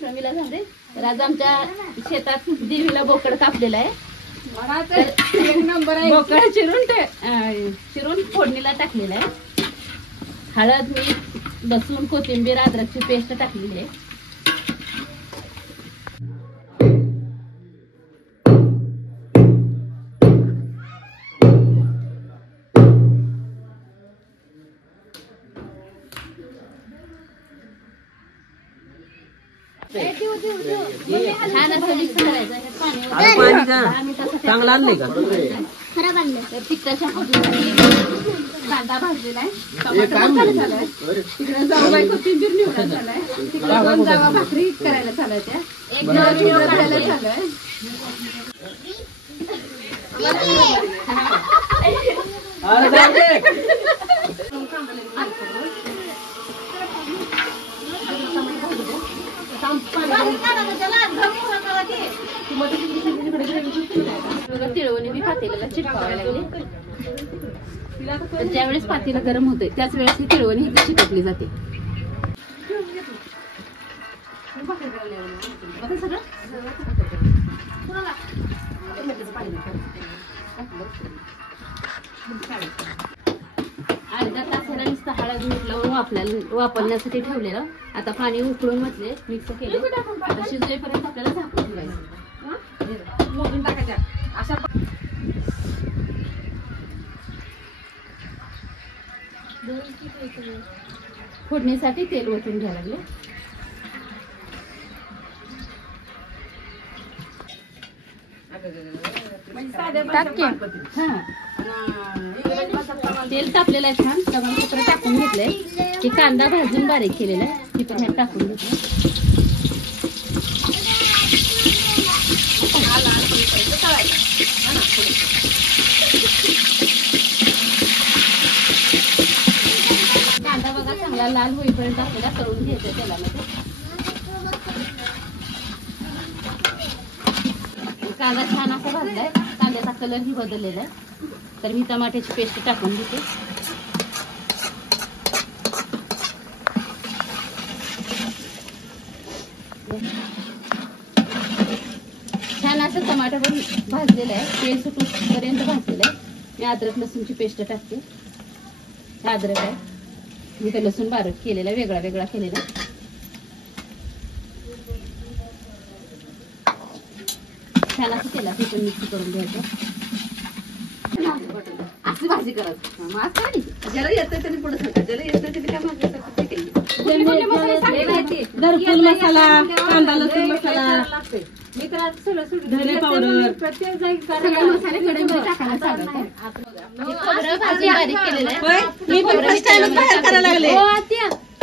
प्रमिला झाले तर आज आमच्या शेतात देवीला बोकड कापलेला आहे. एक नंबर आहे. बोकड चिरून फोडणीला टाकलेला आहे. हळद, मीठ, लसूण, कोथिंबीर, अद्रकची पेस्ट टाकलेली आहे. छान असं मिक्स करायचं. चांगला आणले का? खराब आणलं. तर तिखटाच्या फोडणीसाठी कांदा भाजलेला आहे. टमाटर झालाय. तिकडे जाऊबाई कोथिंबीर निवडा झालाय. तिकडे दोन जावा भाकरी करायला चालू त्या. एक जावा काढायला चालू आहे. तिळवणी मी पातेल्याला चिटकावायला लागली. ज्यावेळेस पातेलं गरम होते त्याच वेळेस ही तिळवणी चिटकली जाते. अर्धा तासाला नुसतं हळद मीठ लावून वापरण्यासाठी ठेवलेलं. आता पाणी उकळून म्हटले मिक्स केले. शिजलेपर्यंत आपल्याला झाकून ठेवायचं. मोडून टाकायच्या अशा. फोडणीसाठी तेल ओतून घ्यायला लागले. तेल तापलेलं आहे छान. तमालपत्र टाकून घेतलंय. की कांदा भाजून बारीक केलेला आहे. ती पण ह्यात टाकून घेतलं. कांदा बघा चांगला लाल होईपर्यंत आपल्याला तळून घ्यायचं तेलामध्ये. कांदा छान असा भाजलाय. कांद्याचा कलर ही बदललेला आहे. तर मी टमाट्याची पेस्ट टाकून घेते. छान असं टमाटर पण भाजलेलं आहे. तेल सुटूपर्यंत भाजलेलं आहे. मी अद्रक लसूणची पेस्ट टाकते. अद्रक आहे. मी ते लसूण बारीक केलेला वेगळा वेगळा केलेला. छान असं तेलात हे पण मिक्स करून घ्यायचं. अशी भाजी करायचं. ज्याला येतं त्याने पुढे सांगा. ज्याला येतं त्याने काय भाजी करतात ते काही. घरकुल मसाला, कांदा लसूण मसाला, धने पावडर, प्रत्येक भाजी बारीक केलेलं आहे. मी पण फर्स्ट टाइम बाहेर करायला लागले.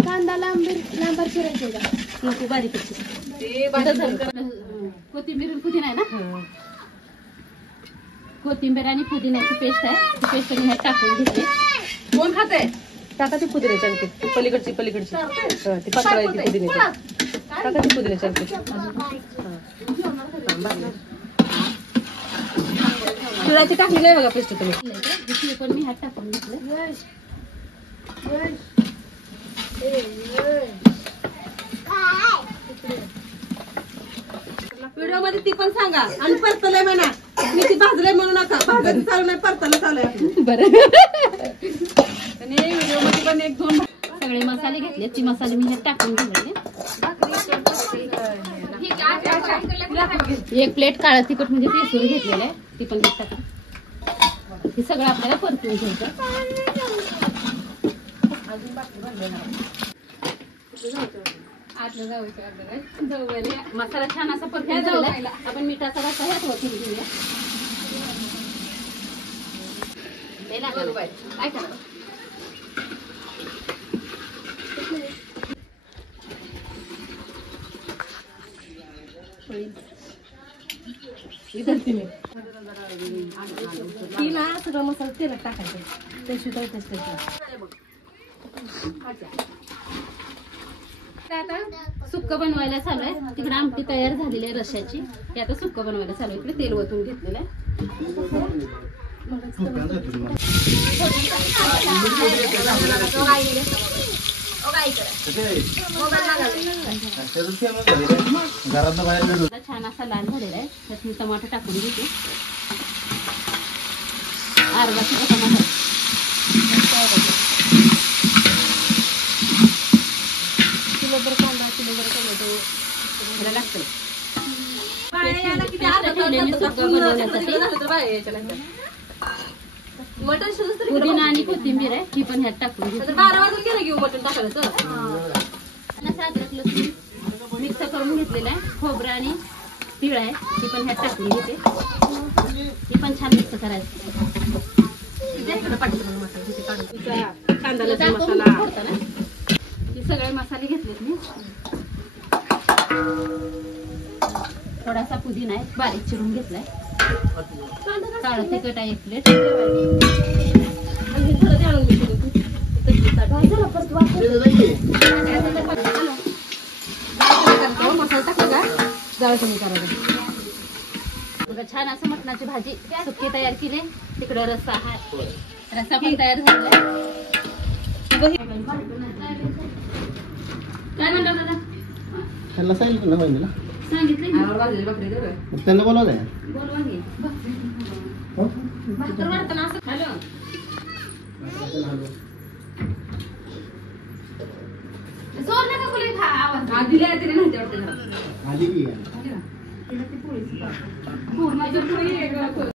कांदा लांबर चिरायचे का नको बारीक. कोथिंबीर पुदिना आहे ना. कोथिंबीर आणि पुदिन्याची पेस्ट आहे. ती पेस्ट मी ह्यात टाकून घेतली. कोण खाते टाका ती पुदिन्याची. पलीकडची ती पातळ आहे ती पुदिन्याची. टाका ती पुदिन्याची. तिळाची टाकली नाही बघा पेस्ट तुम्ही. पण मी ह्यात टाकून घेतलं. व्हिडिओ मध्ये ती पण सांगा. आणि परतलंय म्हणा. मी ती भाजलंय म्हणू नका. भाजायचं चालू नाही, परताला चालू आहे. बरं. व्हिडिओ मध्ये पण एक दोन सगळे मसाले घेतले. ती मसाले मी टाकून घेतले. एक प्लेट काळा तिखट म्हणजे तेसूर घेतलेलं आहे. ती पण टाका. हे सगळं आपल्याला परतून घ्यायचं. मसाला छान असा परतून झाला. आपण मिठाचा रस्सा ह्यात ओतून घेऊया. काय करा ती ना सगळं मसाला तेलात टाकायचं. ते शिजवायचं. आता सुक्क बनवायला चालू आहे. तिकडे आमटी तयार झालेली आहे रश्याची. ते आता सुक्क बनवायला चालू आहे. इकडे तेल ओतून घेतलेलं आहे. छान असा लाल झालेला आहे. त्यात मी टमाटर टाकून घेते. अर्धा किलो टमाटर, किलोभर कांदा, किलोभर टोमॅटो लागतं. पुदिना आणि कोथिंबीर आहे, ही पण ह्यात टाकून घेते. 12 वाजून गेलं घेऊ मटण टाकायचं. अद्रक लसूण मिक्स करून घेतलेलं आहे. खोबरं आणि तिळ आहे, ही पण ह्यात टाकून घेते. ही पण छान मिक्स करायचं. कांदा लसूण मसाला हे सगळे मसाले घेतलेत मी. थोडासा पुदिना आहे, बारीक चिरून घेतलाय. काळं तिखट आहे 1 प्लेट. मसाला टाकला का जाळ कमी करायचं. छान असं मटणाची भाजी सुक्की तयार केली. तिकडं रस्सा आहे, रस्सा पण तयार झालाय. काय म्हणतो दादा? त्यांना सांगितलं ना बहिणीला, सांगितलं त्यांना बोलवलंय. बोलवा घे. हॅलो जोर नका बोले. आवाज दिले तरी नाही तेवढं. आली की पूर्ण